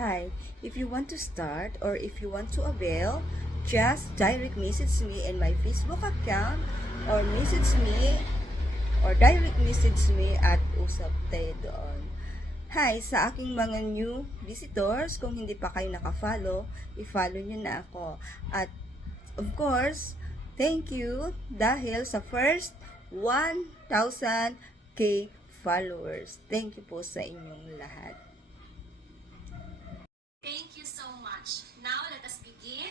Hi, if you want to start or if you want to avail, just direct message me in my Facebook account or message me or direct message me at Usap Tayo doon. Hi, sa aking mga new visitors, kung hindi pa kayo nakafollow, i-follow nyo na ako. At of course, thank you dahil sa first 1,000k followers. Thank you po sa inyong lahat. Thank you so much. Now, let us begin.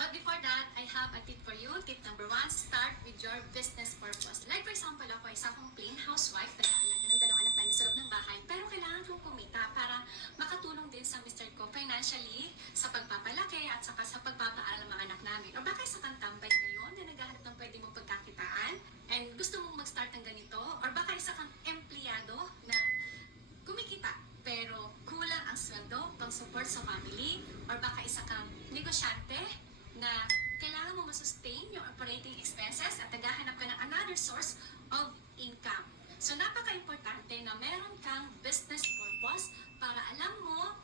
But before that, I have a tip for you. Tip number 1, start with your business purpose. Like for example, ako isa akong plain housewife, nag-aalaga ng dalawang anak namin sa loob ng bahay, pero kailangan kong kumita para makatulong din sa Mr. ko financially, sa pagpapalaki at saka sa pagpapaaral ng mga anak namin. O baka isa kang tambay ngayon na naghahanap ng pwede mong pagkakitaan and gusto mong mag-start ng ganito, or baka isa kang empleyado na kumikita pero kulang ang sweldo pang support sa family, or baka isa kang negosyante na kailangan mo masustain yung operating expenses at naghahanap ka ng another source of income. So napaka-importante na meron kang business purpose para alam mo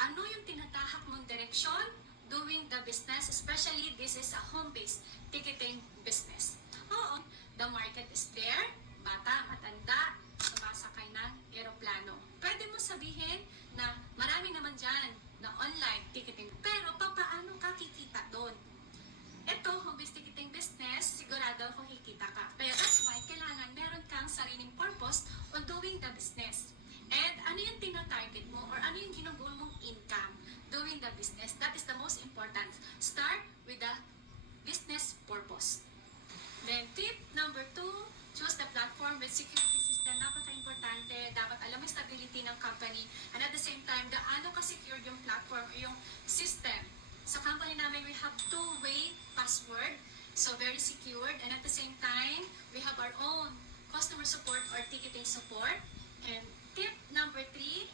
ano yung tinatahak mong direksyon doing the business, especially this is a home-based ticketing business. Oo, the market is there, bata, matanda, sumasakay ng eroplano. Pwede mo sabihin na marami naman dyan na online ticketing. Pero paano ka kikita doon? Ito, home-based ticketing business, sigurado kung kikita ka. Kaya that's why kailangan meron kang sariling purpose on doing the business. And ano yung tina-target mo or ano yung ginugol mong income doing the business? That is the most important. Start with the business purpose. Then tip number 2, choose the platform with security system. Napaka-importante. Dapat alam mo yung stability ng company. And at the same time, gaano ka-secure yung platform o yung system. Sa company namin, we have 2-way password. So, very secured. And at the same time, we have our own customer support or ticketing support. And tip number 3,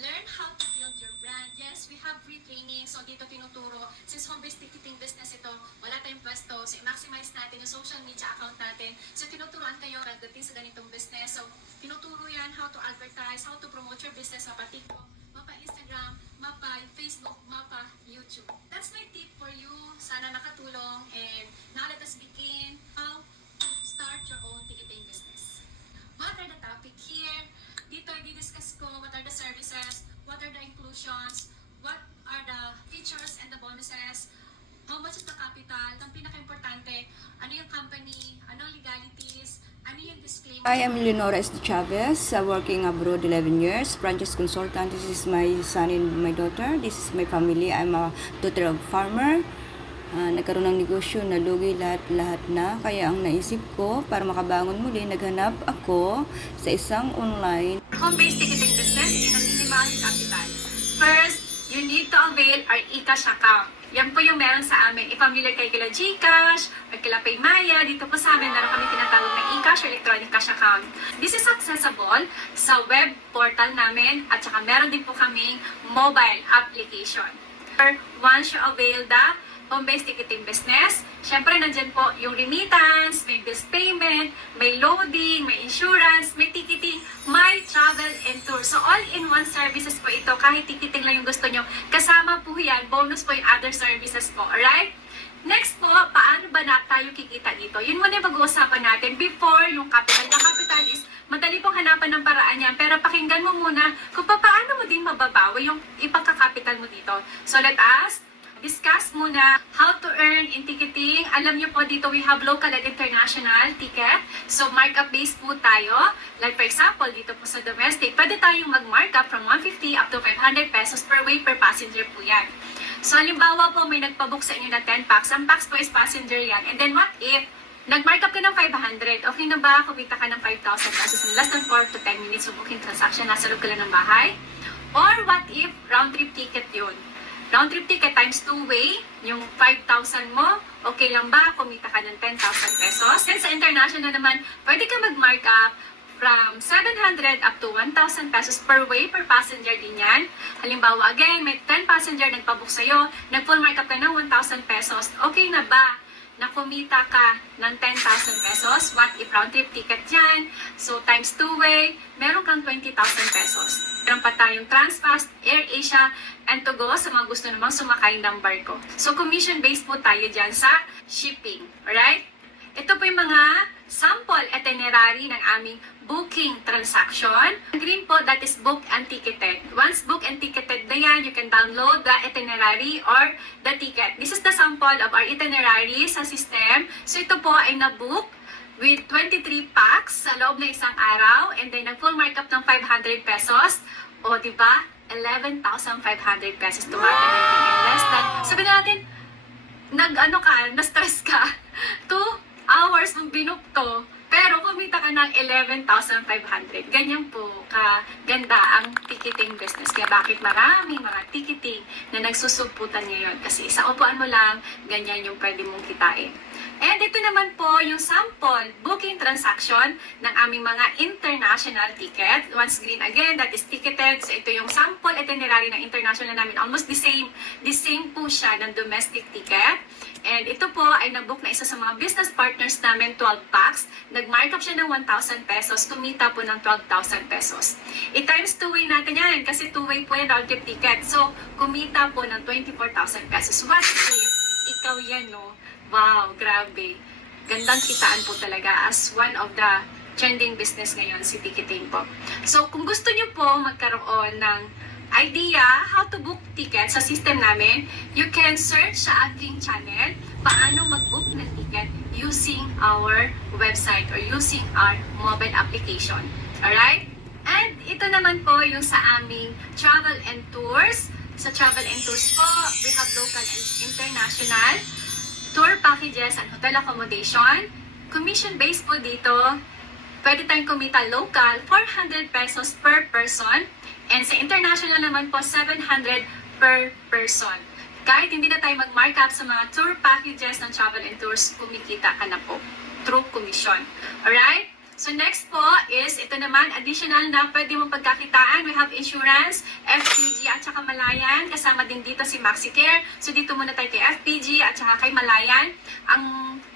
learn how to build your brand. Yes, we have free training. So, dito tinuturo. Since home-based ticketing business ito, wala tayong pwesto. So, i-maximize natin yung social media account natin. So, tinuturuan kayo pagdating sa ganitong business. So, tinuturo yan how to advertise, how to promote your business, mapa TikTok, mapa Instagram, mapa Facebook, mapa YouTube. That's my tip for you. Sana nakatulong. And now, let us begin how to start your own ticketing business. What are the topic here? Dito, i-discuss ko what are the services, what are the inclusions, what are the features and the bonuses, how much is the capital, ang pinaka-importante, ano yung company, ano legalities, ano yung disclaimer. I am Leonora S. Chavez, working abroad 11 years, franchise consultant. This is my son and my daughter. This is my family. I'm a daughter of farmer. Nagkaroon ng negosyo na lugi lahat na. Kaya ang naisip ko, para makabangon muli, naghanap ako sa isang online Home-based ticketing business in a minimal capital. First, you need to avail our eCash account. Yan po yung meron sa amin. I-familiar kayo kila GCash or kila Paymaya. Dito po sa amin, meron kami tinatawag na eCash or electronic cash account. This is accessible sa web portal namin at saka meron din po kaming mobile application. Once you avail the home-based ticketing business, syempre nandyan po yung remittance, may bills payment, may loading, may insurance, may ticketing, may travel and tour. So all-in-one services po ito. Kahit ticketing lang yung gusto nyo, kasama po yan. Bonus po yung other services po. Alright? Next po, paano ba na tayo kikita dito? Yun muna yung pag-uusapan natin before yung capital. The capital is madali pong hanapan ng paraan yan, pero pakinggan mo muna kung paano mo din mababawi yung ipagkakapital mo dito. So let us discuss muna how to earn in ticketing. Alam niyo po dito we have local and international ticket. So markup based po tayo. Like for example, dito po sa domestic, pwede tayong mag-markup from 150 up to 500 pesos per way per passenger po yan. So halimbawa po may nagpabook sa inyo na 10 packs. Ang packs po is passenger yan. And then what if nag-markup ka ng 500? Okay na ba? Kumita ka ng 5,000 pesos in less than 4 to 10 minutes of booking transaction. Nasa loob ka lang ng bahay. Or what if round trip ticket yun? Round trip ticket times 2-way, yung 5,000 mo, okay lang ba? Kumita ka ng 10,000 pesos. And sa international naman, pwede ka mag-markup from 700 up to 1,000 pesos per way per passenger din yan. Halimbawa, again, may 10 passenger nagpabook sa'yo, nag-full markup ka ng 1,000 pesos. Okay na ba na kumita ka ng 10,000 pesos? What if round trip ticket yan? So, times 2-way, meron kang 20,000 pesos. Meron pa tayong Transfast, AirAsia, and to go sa mga gusto namang sumakay ng barko. So, commission-based po tayo dyan sa shipping. Alright? Ito po yung mga sample itinerary ng aming booking transaction. Green po, that is booked and ticketed. Once booked and ticketed na yan, you can download the itinerary or the ticket. This is the sample of our itinerary sa system. So ito po ay na-book with 23 packs sa loob ng isang araw, and then full markup ng 500 pesos. O, di ba? 11,500 pesos to market in less than, sabi natin, na-stress ka, 2 hours mong binook to, pero kumita ka ng 11,500. Ganyan po kaganda ang ticketing business. Kaya bakit maraming mga ticketing na nagsusumputan ngayon? Kasi sa upuan mo lang, ganyan yung pwede mong kitain. And ito naman po yung sample booking transaction ng aming mga international ticket. Once green again, that is ticketed. So ito yung sample itinerary ng international namin. Almost the same po siya ng domestic ticket. And ito po ay nabook na isa sa mga business partners namin, 12 packs. Nag-markup siya ng 1,000 pesos, kumita po ng 12,000 pesos. I-times 2-way natin yan kasi 2-way po yan, round trip ticket. So, kumita po ng 24,000 pesos. What if ikaw yan, no? Wow, grabe. Gandang kitaan po talaga as one of the trending business ngayon, si ticketing po. So, kung gusto nyo po magkaroon ng idea how to book tickets sa system namin, you can search sa aking channel paano mag-book ng ticket using our website or using our mobile application. Alright? And ito naman po yung sa aming travel and tours. Sa travel and tours po, we have local and international tour packages and hotel accommodation. Commission-based po dito, pwede tayong kumita local, 400 pesos per person. And sa international naman po, 700 per person. Kahit hindi na tayo mag-markup sa mga tour packages ng travel and tours, kumikita ka na po through commission. Alright? So next po is, ito naman, additional na pwede mong pagkakitaan. We have insurance, FPG at saka Malayan. Kasama din dito si MaxiCare. So dito muna tayo kay FPG at saka kay Malayan. Ang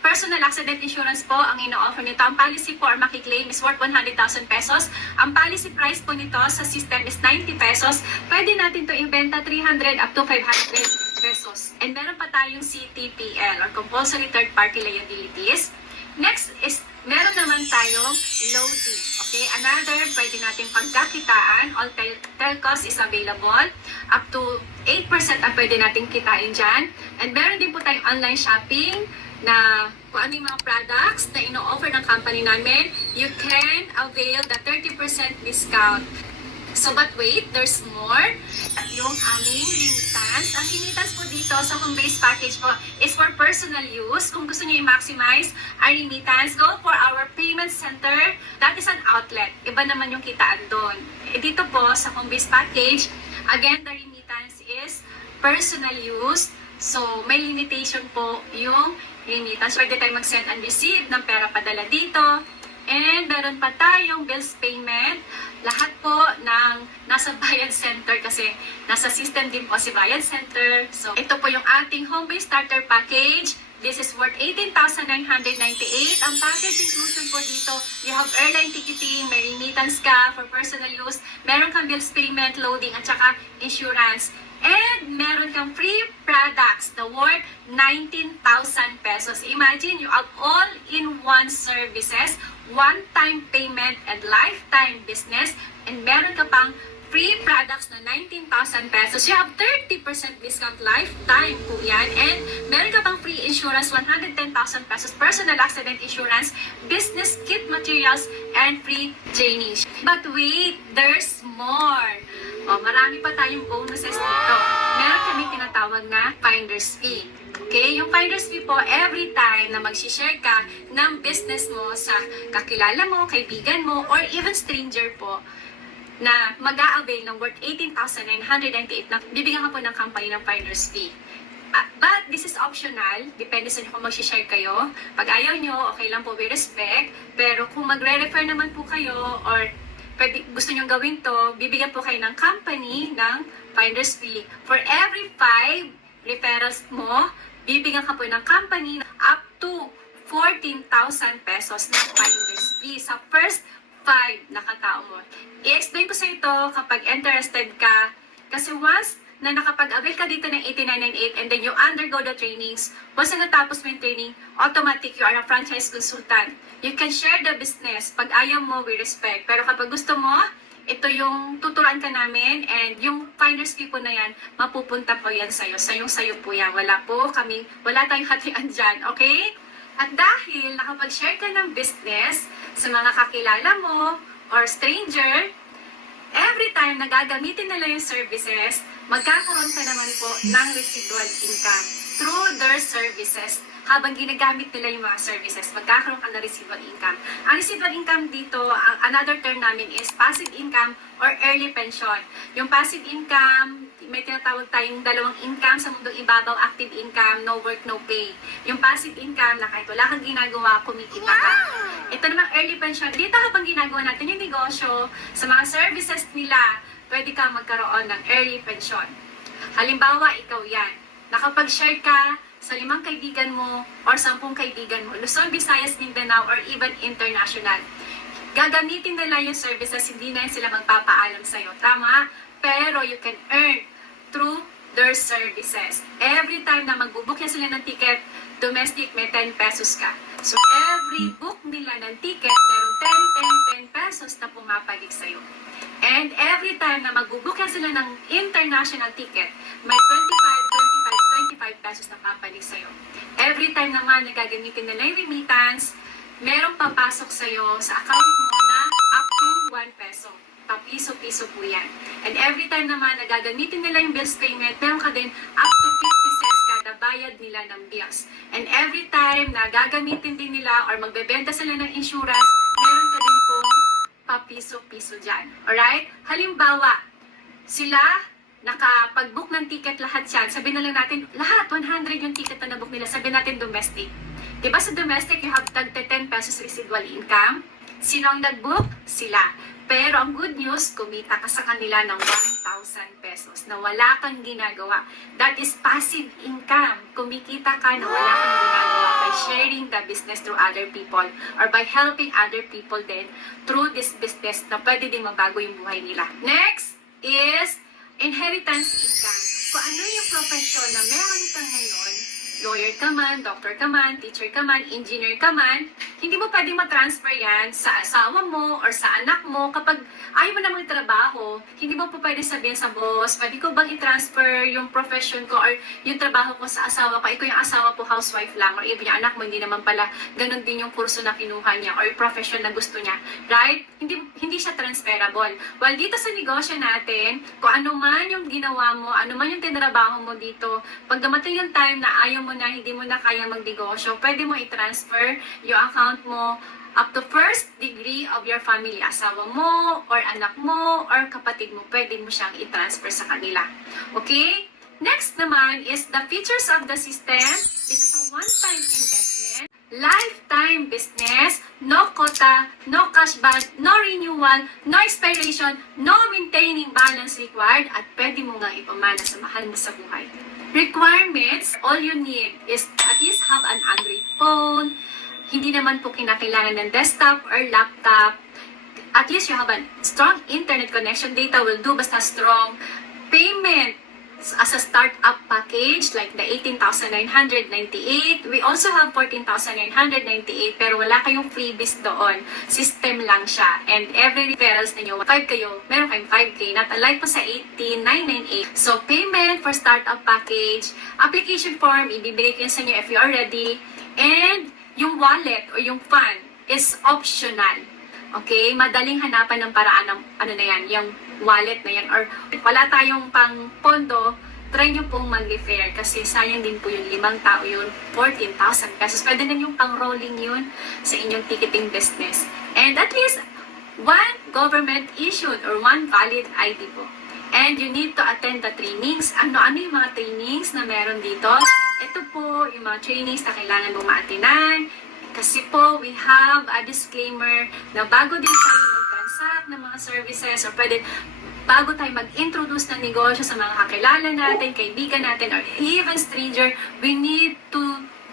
personal accident insurance po, ang ino-offer nito. Ang policy po or makiklaim is worth 100,000 pesos. Ang policy price po nito sa system is 90 pesos. Pwede natin to ibenta 300 up to 500 pesos. And meron pa tayong CTPL or Compulsory Third Party Liabilities. Next is, meron naman tayong loading. Okay, another pwede natin pagkakitaan. All telcos is available. Up to 8% ang pwede natin kitain dyan. And meron din po tayong online shopping na kung ano yung mga products na ino-offer ng company namin, you can avail the 30% discount. So, but wait, there's more. Yung aming remittance. Ang remittance po dito sa home-based package po is for personal use. Kung gusto niyo i-maximize our remittance, go for our payment center. That is an outlet. Iba naman yung kitaan doon. Dito po sa home-based package, again, the remittance is personal use. So, may limitation po yung remittance. Pwede tayong mag-send and receive ng pera padala dito. And meron pa tayong bills payment. Lahat po ng nasa Bayad Center kasi nasa system din po si Bayad Center. So, ito po yung ating home-based starter package. This is worth 18,998. Ang package inclusion po dito, you have airline ticketing, may remittance ka for personal use, meron kang bills payment, loading, at saka insurance. And meron kang free products na worth 19,000 pesos. Imagine, you have all-in-one services, one-time payment and lifetime business, and meron ka pang free products na 19,000 pesos. You have 30% discount lifetime po yan. And meron ka pang free insurance, 110,000 pesos, personal accident insurance, business kit materials, and free training. But wait, there's more. O, marami pa tayong bonuses dito. Meron kami tinatawag na finder's fee. Okay? Yung finder's fee po, every time na mag-share ka ng business mo sa kakilala mo, kaibigan mo, or even stranger po, na mag-a-avail ng worth 18,998 na bibigyan ka po ng company ng finder's fee. But this is optional. Depende sa inyo kung mag-share kayo. Pag ayaw nyo, okay lang po, we respect. Pero kung magre-refer naman po kayo or gusto nyo gawin to, bibigyan po kayo ng company ng finder's fee. For every 5 referrals mo, bibigyan ka po ng company up to 14,000 pesos na finder's fee sa first 5 na katao mo. I-explain ko sa ito kapag interested ka. Kasi once na nakapag-avail ka dito ng 8998 and then you undergo the trainings, once na natapos mo yung training, automatic you are a franchise consultant. You can share the business. Pag ayaw mo, we respect. Pero kapag gusto mo, ito yung tuturuan ka namin and yung finder's fee po na yan, mapupunta po yan sa'yo. Sayo po yan. Wala tayong hatian dyan, okay? At dahil nakapag-share ka ng business sa mga kakilala mo or stranger, every time na gagamitin nila yung services, magkakaroon ka naman po ng residual income through their services. Habang ginagamit nila yung mga services, magkakaroon ka ng residual income. Ang residual income dito, another term namin is passive income or early pension. Yung passive income, may tinatawag tayong dalawang income sa mundong ibabaw, active income, no work, no pay. Yung passive income na kahit wala kang ginagawa, kumikita ka. Ito namang early pension, dito habang ginagawa natin yung negosyo, sa mga services nila, pwede kang magkaroon ng early pension. Halimbawa, ikaw yan. Nakapag-share ka sa 5 kaibigan mo or 10 kaibigan mo, Luzon, Visayas, Mindanao, or even international. Gagamitin nila yung services, hindi na sila magpapaalam sa'yo. Tama? Pero you can earn through their services. Every time na magbubook yan sila ng ticket, domestic, may 10 pesos ka. So every book nila ng ticket, meron 10 pesos na pumapalik sa'yo. And every time na magbubook yan sila ng international ticket, may 25 pesos na papalik sa'yo. Every time naman na gagamitin nila yung remittance, merong papasok sa'yo sa account mo na up to 1 peso. Papiso-piso po yan. And every time naman na gagamitin nila yung bills payment, meron ka din up to 50 cents kada bayad nila ng bills. And every time na gagamitin din nila or magbebenta sila ng insurance, meron ka din po papiso-piso dyan. Alright? Halimbawa, sila nakapag-book ng ticket lahat yan. Sabihin na lang natin, lahat, 100 yung ticket na nabook nila. Sabihin natin domestic. Diba sa domestic, you have tagte 10 pesos residual income. Sino ang nag-book? Sila. Pero ang good news, kumita ka sa kanila ng 1,000 pesos na wala kang ginagawa. That is passive income. Kumikita ka na wala kang ginagawa by sharing the business through other people or by helping other people then through this business na pwede din mabago yung buhay nila. Next is inheritance income. Kung ano yung profession na meron ka ngayon, lawyer ka man, doctor ka man, teacher ka man, engineer ka man, hindi mo pwedeng matransfer yan sa asawa mo or sa anak mo kapag ayaw mo namang trabaho. Hindi mo po pwede sabihin sa boss, pwede ko bang i-transfer yung profession ko or yung trabaho ko sa asawa ko? Ikaw yung asawa po, housewife lang, or even yung anak mo, hindi naman pala ganun din yung kurso na kinuha niya or yung profession na gusto niya. Right? Hindi siya transferable. While dito sa negosyo natin, kung ano man yung ginawa mo, ano man yung tinrabaho mo dito, pag dumating yung time na ayaw mo na, hindi mo na kaya magnegosyo, pwede mo i-transfer yung account mo up to first degree of your family. Asawa mo, or anak mo, or kapatid mo, pwede mo siyang i-transfer sa kanila. Okay? Next naman is the features of the system. This is a one-time investment, lifetime business, no quota, no cash ban, no renewal, no expiration, no maintaining balance required, at pwede mo nga ipamana sa mahal mo sa buhay. Requirements, all you need is at least have an Android phone. Hindi naman po kinakailangan ng desktop or laptop. At least you have a strong internet connection. Data will do basta strong. Payment as a startup package like the 18,998. We also have 14,998 pero wala kayong freebies doon. System lang siya. And every referrals ninyo, 5 kayo, meron kayong 5K. Not unlike po sa 18,998. So payment for startup package, application form, ibibigay ko yun sa inyo if you are ready. And yung wallet or yung fund is optional. Okay? Madaling hanapan ng paraan ng ano na yan, yung wallet na yan. Or wala tayong pang pondo, try nyo pong mag-refer kasi sayang din po yung 5 tao yun, 14,000 pesos. Pwede na yung pang-rolling yun sa inyong ticketing business. And at least, one government issued or one valid ID po. And you need to attend the trainings. Ano-ano yung mga trainings na meron dito? Ito po yung mga trainings na kailangan mong maatinan. Kasi po, we have a disclaimer na bago din tayo mag-transact ng mga services or pwede bago tayo mag-introduce ng negosyo sa mga kakilala natin, kaibigan natin, or even stranger, we need to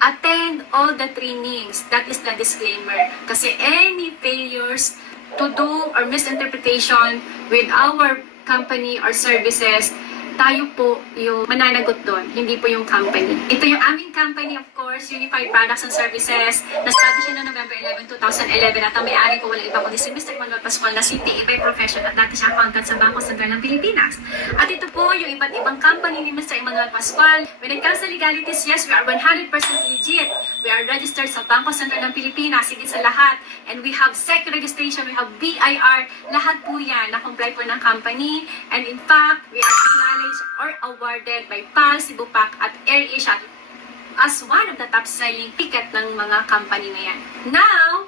attend all the trainings. That is the disclaimer. Kasi any failures to do or misinterpretation with our company or services tayo po yung mananagot doon, hindi po yung company. Ito yung aming company, of course, Unified Products and Services. Na-establish yun noong November 11, 2011 at ang may-ari po walang iba kundi si Mr. Manuel Pascual na CPA by profession at dati siya accountant sa Bangko Sentral ng Pilipinas. At ito po yung iba't ibang company ni Mr. Emmanuel Pascual. When it comes to legalities, yes, we are 100% legit. We are registered sa Bangko Sentral ng Pilipinas, higit sa lahat. And we have SEC registration, we have BIR, lahat po yan na-comply po ng company. And in fact, we are acknowledged or awarded by PAL, Cebupac at AirAsia as one of the top-selling ticket ng mga company na yan. Now,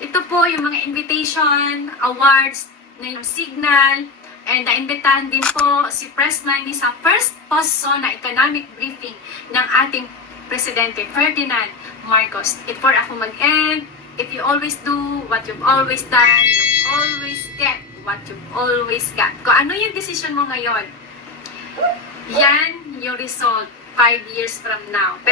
ito po yung mga invitation, awards, na yung signal, and naimbitahan din po si Pressman sa first post-SONA economic briefing ng ating Presidente Ferdinand Marcos. Before ako mag-end, if you always do what you've always done, you always get what you've always got. Kung ano yung decision mo ngayon, yan yung result 5 years from now.